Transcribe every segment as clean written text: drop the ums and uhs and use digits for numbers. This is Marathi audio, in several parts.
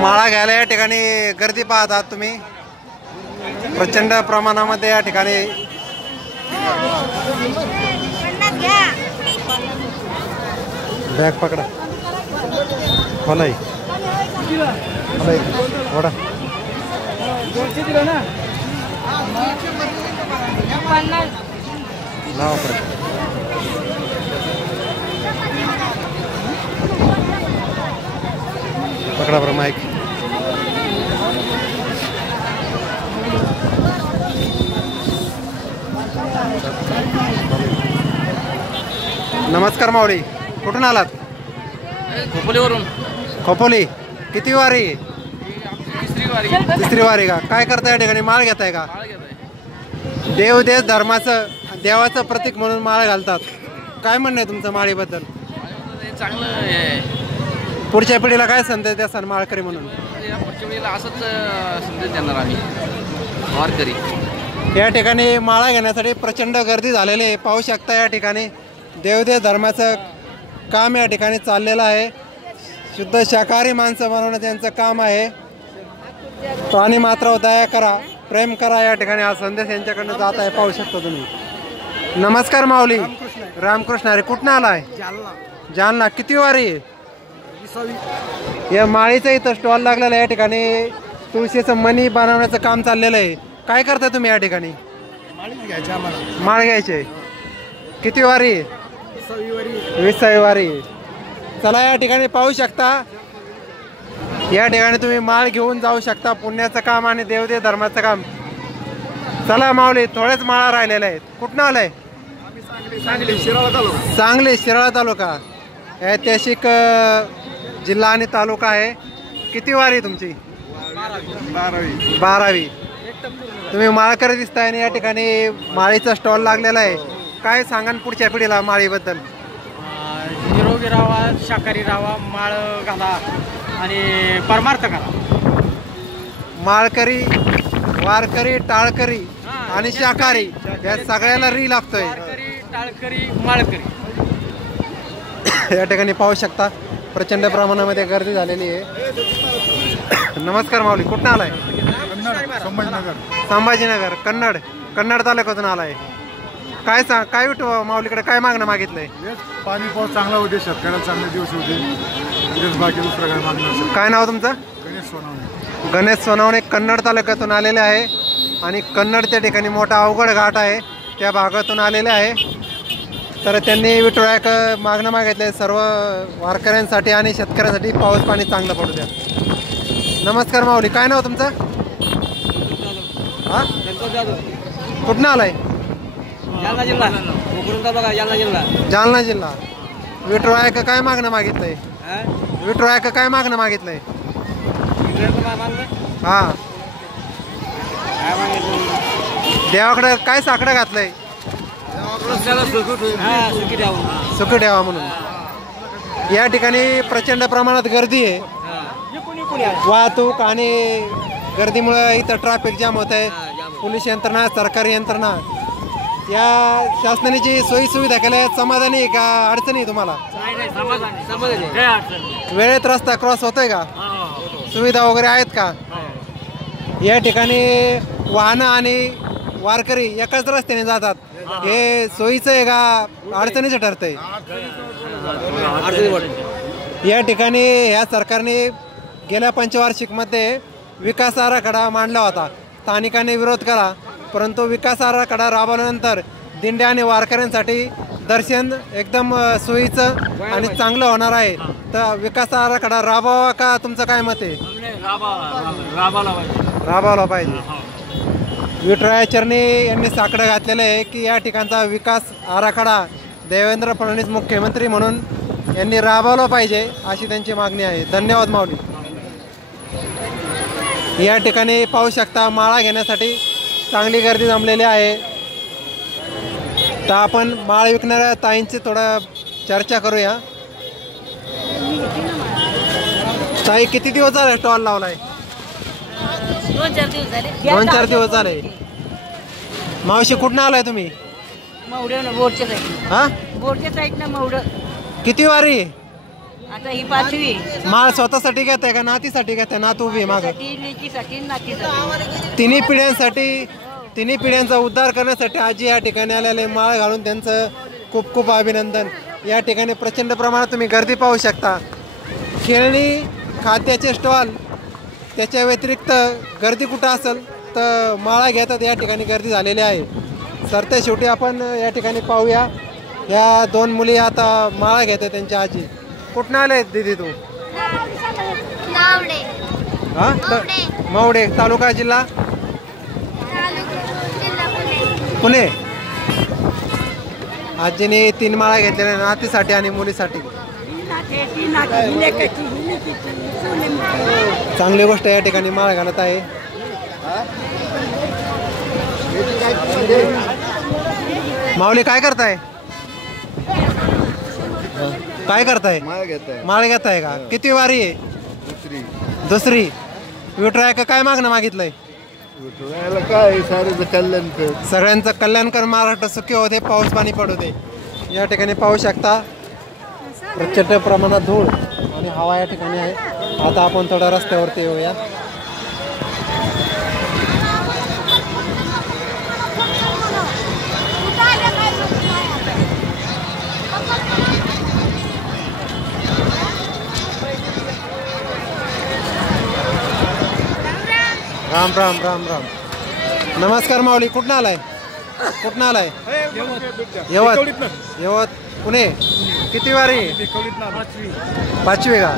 माळा घ्यायला या ठिकाणी गर्दी पाहतात तुम्ही, प्रचंड प्रमाणामध्ये या ठिकाणी बॅग पकडा मलाई वडा पकडा बरं माईक. नमस्कार माऊली, कुठून आलात? खोपोलीवरून. खोपोली. किती वारी? तिसरी वारी का? काय करताय या ठिकाणी? माळ घेताय का? देव देश धर्माचं देवाचं प्रतीक म्हणून माळ घालतात. काय म्हणणं आहे तुमचं माळीबद्दल? चांगलं आहे. पुढच्या पिढीला काय संदेश द्याल माळकरी म्हणून? पुढच्या पिढीला असंच संदेश देणार आम्ही वारकरी. या ठिकाणी माळा घेण्यासाठी प्रचंड गर्दी झालेली आहे. पाहू शकता या ठिकाणी देवदेव धर्माचं काम या ठिकाणी चाललेलं आहे. शुद्ध शाकाहारी माणसं बनवणं त्यांचं काम आहे. प्राणी मात्र दया करा, प्रेम करा, या ठिकाणी हा संदेश यांच्याकडनं जात आहे. पाहू शकता तुम्ही. नमस्कार माऊली. रामकृष्ण. अरे कुठनं आलाय? जालना. किती वारी? या माळीचं इथं स्टॉल लागलेला आहे. या ठिकाणी तुळशीचं मणी बनवण्याचं काम चाललेलं आहे. काय करता तुम्ही या ठिकाणी? माळ घ्यायचे. किती वारी? 20वी वारी. चला या ठिकाणी पाहू शकता, या ठिकाणी तुम्ही माळ घेऊन जाऊ शकता. पुण्याचं काम आणि देवदेव धर्माचं काम. चला माऊली, थोडेच माळा राहिलेल्या आहेत. कुठनं आलाय? सांगली. शिराळा तालुका. ऐतिहासिक जिल्हा आणि तालुका आहे. किती वारी तुमची? 12वी. तुम्ही माळकरी दिसताय आणि या ठिकाणी माळीचा स्टॉल लागलेला आहे. काय सांगा पुढच्या पिढीला माळीबद्दल? निरोगी राहावा, शाकाहारी राहावा, माळ घाला आणि परमार्थ करा. माळकरी, वारकरी, टाळकरी आणि शाकाहारी या सगळ्याला री लागतोय. टाळकरी, माळकरी. या ठिकाणी पाहू शकता प्रचंड प्रमाणामध्ये गर्दी झालेली आहे. नमस्कार माऊली, कुठं आलाय? संभाजीनगर. कन्नड तालुक्यातून आलाय. काय काय माऊलीकडे काय मागणं मागितलंय? पाणी पाऊस चांगला होते, शेतकऱ्याला चांगले दिवस होते. बाकी दुसरं काय मागणं. काय नाव तुमचं? गणेश सोनावणे. कन्नड तालुक्यातून आलेले आहे आणि कन्नडच्या ठिकाणी मोठा अवघड घाट आहे, त्या भागातून आलेले आहे. तर त्यांनी विठुरायाक मागणं मागितलंय सर्व वारकऱ्यांसाठी आणि शेतकऱ्यांसाठी. पाऊस पाणी चांगलं पडू द्या. नमस्कार माऊली, काय नाव तुमचं? हा, कुठनं आलाय? जालना जिल्हा. जालना जिल्हा. विठुरायाक काय मागणं मागितलंय? विठुरायाक काय मागणं मागितलंय? हा, देवाकडे काय साकडं घातलंय? सुखी ठेवा म्हणून. या ठिकाणी प्रचंड प्रमाणात गर्दी आहे. वाहतूक आणि गर्दीमुळे इथं ट्रॅफिक जाम होत आहे. पोलीस यंत्रणा, सरकारी यंत्रणा, या शासनाची सोयी सुविधा केल्या समाधानी आहे का अडचणी तुम्हाला? वेळेत रस्ता क्रॉस होतोय का? सुविधा वगैरे आहेत का? या ठिकाणी वाहनं आणि वारकरी एकाच रस्त्याने जातात. हे सोयीचं आहे का अडचणीचं ठरतंय? या ठिकाणी ह्या सरकारने गेल्या पंचवार्षिकमध्ये विकास आराखडा मांडला होता. स्थानिकांनी विरोध केला, परंतु विकास आराखडा राबवल्यानंतर दिंड्या आणि वारकऱ्यांसाठी दर्शन एकदम सोयीचं आणि चांगलं होणार आहे. तर विकास आराखडा राबवावा का, तुमचं काय मत आहे? राबवला पाहिजे. विठुरायाचरणी यांनी साकडं घातलेलं आहे की या ठिकाणचा विकास आराखडा देवेंद्र फडणवीस मुख्यमंत्री म्हणून यांनी राबवला पाहिजे, अशी त्यांची मागणी आहे. धन्यवाद माऊली. या ठिकाणी पाहू शकता माळा घेण्यासाठी चांगली गर्दी जमलेली आहे. तर आपण माळ विकणाऱ्या ताईंची थोडं चर्चा करूया. ताई, किती दिवस झाले स्टॉल लावलाय? 2-4 दिवस झाले. मावशी, कुठनं आलाय तुम्ही? बोरच्या साईड. हा, बोरच्या साईड ना मौड. किती वारी? आता ही 5वी माळ स्वतःसाठी घेताय का नातीसाठी घेताय? नातू उभी माग लेकीसाठी नातीसाठी तिन्ही पिढ्यांचा उद्धार करण्यासाठी आजी या ठिकाणी आलेले माळ घालून त्यांचं खूप खूप अभिनंदन. या ठिकाणी प्रचंड प्रमाणात तुम्ही गर्दी पाहू शकता. खेळणी खाद्याचे स्टॉल त्याच्या व्यतिरिक्त गर्दी कुठं असेल तर माळा घेतात या ठिकाणी गर्दी झालेली आहे. सरते शेवटी आपण या ठिकाणी पाहूया. या 2 मुली आता माळा घेतात त्यांच्या आजी. कुठनं आले दीदी तू? हां मवडे तालुका जिल्हा पुणे. आजीने 3 माळा घेतलेल्या नातीसाठी आणि मुलीसाठी. चांगली गोष्ट या ठिकाणी माळ घालत आहे. माऊली काय करताय? काय करताय? माळ घेताय का? किती वारी आहे? दुसरी. विठुराया काय मागणं मागितलंय? काय सारे कल्याण कर. सगळ्यांचं कल्याण कर, महाराष्ट्र सुखी होते, पाऊस पाणी पडू दे. या ठिकाणी पाहू शकता प्रचंड प्रमाणात धूळ आणि हवा या ठिकाणी आहे. आता आपण थोडा रस्त्यावरती येऊया. राम राम राम राम. नमस्कार माऊली. कुठनं आलाय? यवत पुणे. किती वारी? 5वी का?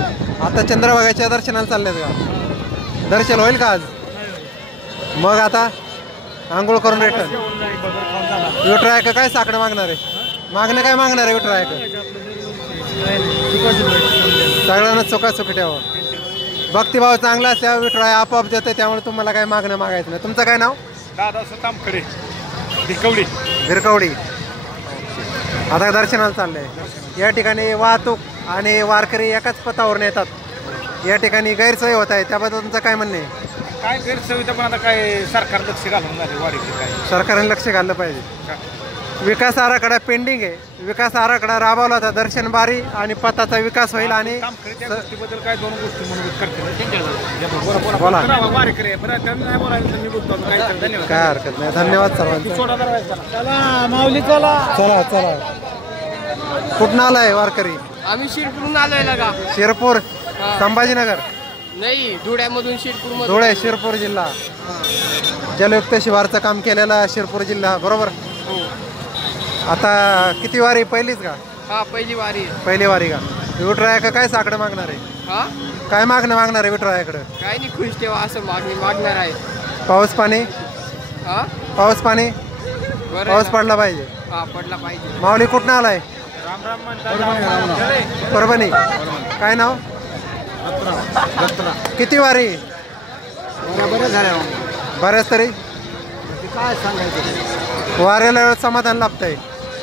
आता चंद्रभागाच्या दर्शनाला चाललेत का? दर्शन होईल का आज? मग आता आंघोळ करून रिटर्न. विठुराया काय साकडं मागणार आहे? मागणं काय मागणार आहे विठुराया? सगळ्यांना चुकाचुकी ठेवा. भक्तिभाव चांगला असल्यावर विठुराया आपोआप देते. त्यामुळे तुम्हाला काय मागणं मागायचं नाही. तुमचं काय नाव? दादा तामकडे भिरकवडी. आता दर्शनाला चाललंय. या ठिकाणी वाहतूक आणि वारकरी एकाच पथावरून येतात. या ठिकाणी गैरसोय होत आहे, त्याबद्दल तुमचं काय म्हणणं आहे? काय गैरसोय पण आता काय सरकार लक्ष घालून झाले वारीकडे. काय सरकारने लक्ष घाललं पाहिजे. विकास आराखडा पेंडिंग आहे. विकास आराखडा राबवला तर दर्शन बारी आणि पथाचा विकास होईल. आणि गोष्टीबद्दल काय 2 गोष्टी म्हणून करते. बोला. धन्यवाद. काय हरकत नाही. धन्यवाद सर्वांचं. चला चला. कुठं आलाय वारकरी? आम्ही शिरपूरून आलोय ना का? शिरपूर संभाजीनगर नाही, धुळ्यामधून शिरपूर. धुळे शिरपूर जिल्हा. जलयुक्त शिवारचं काम केलेला शिरपूर जिल्हा बरोबर. आता किती वारी? पहिलीच का? हा, पहिली वारी. पहिली वारी का? विठुराया काय साकडं मागणार आहे? हा, काय मागणं मागणार आहे विठुरायाकडं? काय नाही, खुश ठेवा असं मागणार आहे. पाऊस पाणी. हा, पाऊस पाणी. पाऊस पडला पाहिजे. हा, पडला पाहिजे. माऊली कुठं आलाय? परभणी. काय नाव? किती वारी? बऱ्याच तरी. काय सांगायचं? वाऱ्याला समाधान लाभतंय.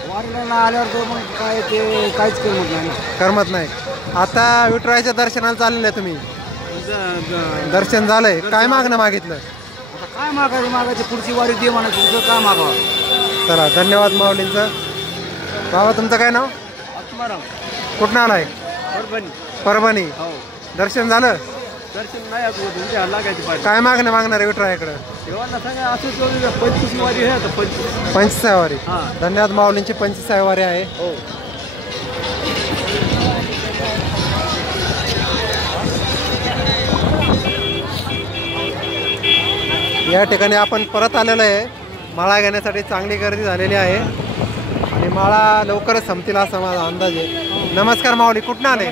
वारीला आल्यावर तो मग काय ते काहीच करमत नाही. करमत नाही. आता विठुरायाच्या दर्शनाला चाललेलं आहे तुम्ही. दर्शन झालंय. काय मागणं मागितलं? काय मागायची पुढची वारी दे म्हणा. तुमचं काय मागावं? चला धन्यवाद माऊलींचं. बाबा तुमचं काय नाव? कुठं आलाय? परभणी. दर्शन झालं? दर्शन नाही तुमच्या लागायची पाहिजे. काय मागणं मागणार आहे विठुरायाकडं? देवांना सांगा असं 25 वारी आहे आता. 25 वारी. धन्यवाद माऊलींची 25 वारी आहे. या ठिकाणी आपण परत आलेलो आहे. माळा घेण्यासाठी चांगली गर्दी झालेली आहे आणि माळा लवकरच संपतील असा माझा अंदाज आहे. नमस्कार माऊली. कुठं आले?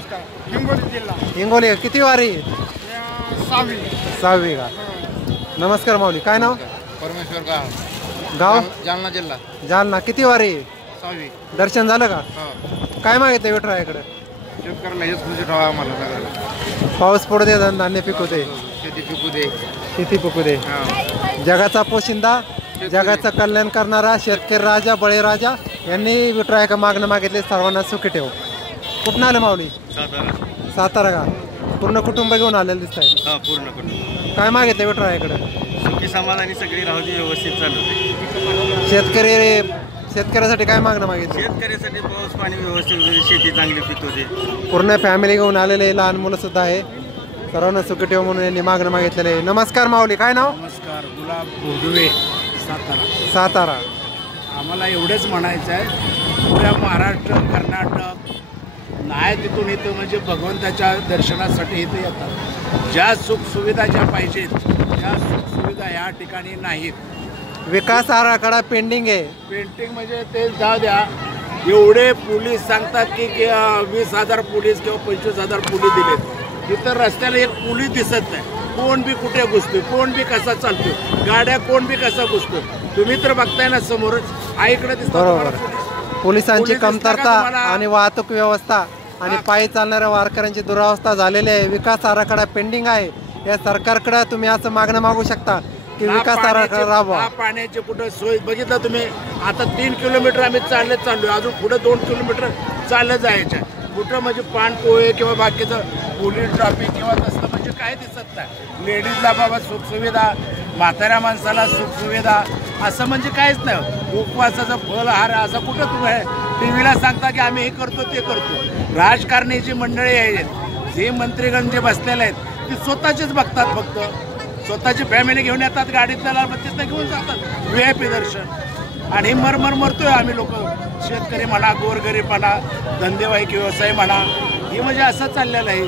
हिंगोली जिल्हा. हिंगोली. किती वारी? 6वी का? नमस्कार माऊली. काय नाव? परमेश्वर गाव? जालना जिल्हा. जालना. किती वारी? 6वी. दर्शन झालं का? काय मागितलं विठुरायाकडे? शेतकऱ्याला हेच खुशी ठेवा आम्हाला सगळ्याला. पाऊस पडू दे, धान्य पिकू दे, शेती पिकू दे. शेती पिकू दे. जगाचा पोशिंदा, जगाचं कल्याण करणारा शेतकरी राजा बळीराजा यांनी विठुराया मागणं मागितले. सर्वांना सुखी ठेव. कुठं आले माऊली? सातारा का? पूर्ण कुटुंब घेऊन आलेलं दिसत आहे. पूर्ण कुटुंब. काय मागितलं विठुरायाकडे? सुखी समाधानी सगळी राहू दे, व्यवस्थित चालू दे. शेतकरी शेतकऱ्यासाठी काय मागणं मागितली? शेतकऱ्यासाठी पाऊस पाणी व्यवस्थित होते, शेती चांगली पीक होते. पूर्ण फॅमिली घेऊन आलेले लहान मुलं सुद्धा आहे. सर्वांना सुखी ठेव म्हणून यांनी मागणं मागितलेलं आहे. नमस्कार माऊली, काय नाव? नमस्कार, गुलाब बोडवे, सातारा. सातारा. आम्हाला एवढंच म्हणायचं आहे, पुऱ्या महाराष्ट्र, कर्नाटक नाही तिथून इथं म्हणजे भगवंताच्या दर्शनासाठी इथं येतात. ज्या सुखसुविधा ज्या पाहिजेत त्या सुखसुविधा ह्या ठिकाणी नाहीत. विकास आराखडा पेंडिंग आहे. पेंटिंग म्हणजे ते जाऊ द्या, एवढे पोलीस सांगतात की 20,000 पोलीस किंवा 25,000 पोलीस दिलेत. इतर रस्त्याला एक पोलीस दिसत नाही. कोण बी कुठे घुसतोय, कोण बी कसा चालतोय, गाड्या कोण बी कसा घुसतोय. तुम्ही तर बघताय ना समोरच, आईकडे बरोबर. दिसतात. पोलिसांची पोलीस दिसता का कमतरता तुम्हाला? आणि वाहतूक व्यवस्था आणि पायी चालणाऱ्या वारकऱ्यांची दुरावस्था झालेली आहे. विकास आराखडा पेंडिंग आहे. या सरकारकडे तुम्ही असं मागणं मागू शकता की विकास आराखडा राबवा. पाण्याची कुठं सोय बघितलं तुम्ही? आता 3 किलोमीटर आम्ही चाललोय, अजून पुढे 2 किलोमीटर चाललं जायचं. कुठं म्हणजे पाणपोहे किंवा बाकीचं पोलीस ट्रॅफिक किंवा तसं म्हणजे काय दिसत नाही. लेडीजला बाबा सुखसुविधा, म्हाताऱ्या माणसाला सुखसुविधा असं म्हणजे काहीच नाही. उपवासाचं फलहार असं कुठं तुम्ही टी व्हीला सांगता की आम्ही हे करतो ते करतो. राजकारणी जी मंडळी आहेत, जे मंत्रीगण जे बसलेले आहेत, ते स्वतःचेच बघतात. फक्त स्वतःची फॅमिली घेऊन येतात, गाडीत त्याला तिथं घेऊन जातात VIP दर्शन. आणि मरतोय आम्ही लोक, शेतकरी म्हणा, गोरगरीब म्हणा, धंदेवाईक व्यवसाय म्हणा, हे म्हणजे असं चाललेलं आहे.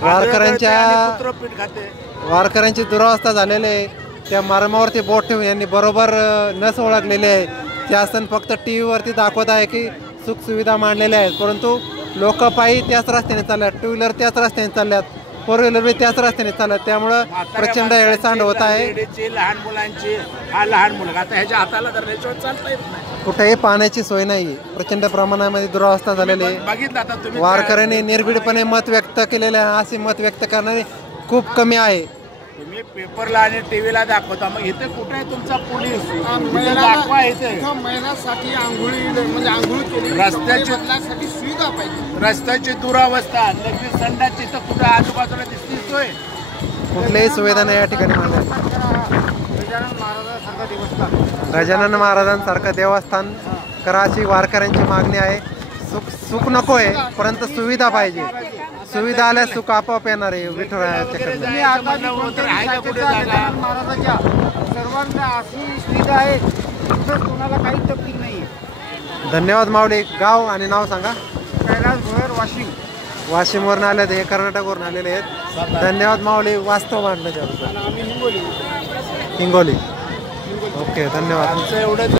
कुत्रपीठ खाते. वारकऱ्यांची दुरावस्था झालेली आहे. त्या मरमावरती बोट ठेवून यांनी बरोबर नस ओळखलेली आहे. शासन फक्त TV वरती दाखवत आहे की सुखसुविधा मांडलेल्या आहेत, परंतु लोक पायी त्याच रस्त्याने चालल्यात, 2 व्हीलर त्याच रस्त्याने चालल्यात, 4 व्हीलर बी त्याच रस्त्याने चालल्यात. त्यामुळं प्रचंड हेळसांड होत आहे. लहान मुलांची, हा लहान मुलगा आता ह्याच्या हाताला धरल्याशिवाय चालता येत नाही. कुठेही पाण्याची सोय नाही. प्रचंड प्रमाणामध्ये दुरावस्था झालेली आहे. बघितलं आता तुम्ही, वारकऱ्यांनी निर्भीडपणे मत व्यक्त केलेले आहे. असे मत व्यक्त करणारे खूप कमी आहे. तुम्ही पेपरला आणि टीव्हीला दाखवता, मग इथे कुठे आहे तुमचा पोलीस? इथे दाखवा. इथे महिलांसाठी आंघोळी म्हणजे आंघोळ केली, रस्त्याची सुविधा पाहिजे. रस्त्याची दुरावस्था, लगेच संडाची तर कुठं आजूबाजूला दिसतीच सोय. कुठल्याही सुविधा नाही या ठिकाणी मांडल्या. गजानन महाराजांसारखं देवस्थान करा अशी वारकऱ्यांची मागणी आहे. सुख नको आहे, परंतु सुविधा पाहिजे. सुविधा आल्या सुख आपोआप येणार आहे. विठ्ठलाच्याकडे महाराजांच्या सर्वांना अशी सुविधा आहे, कोणाला काही तकलीफ नाही. धन्यवाद माऊली. गाव आणि नाव सांगा. कैलास भोयर, वाशिम. वाशिमवरून आले हे कर्नाटकवरून आलेले आहेत. धन्यवाद माऊली. वास्तव मांडलं त्याबद्दल. हिंगोली. ओके, धन्यवाद. एवढं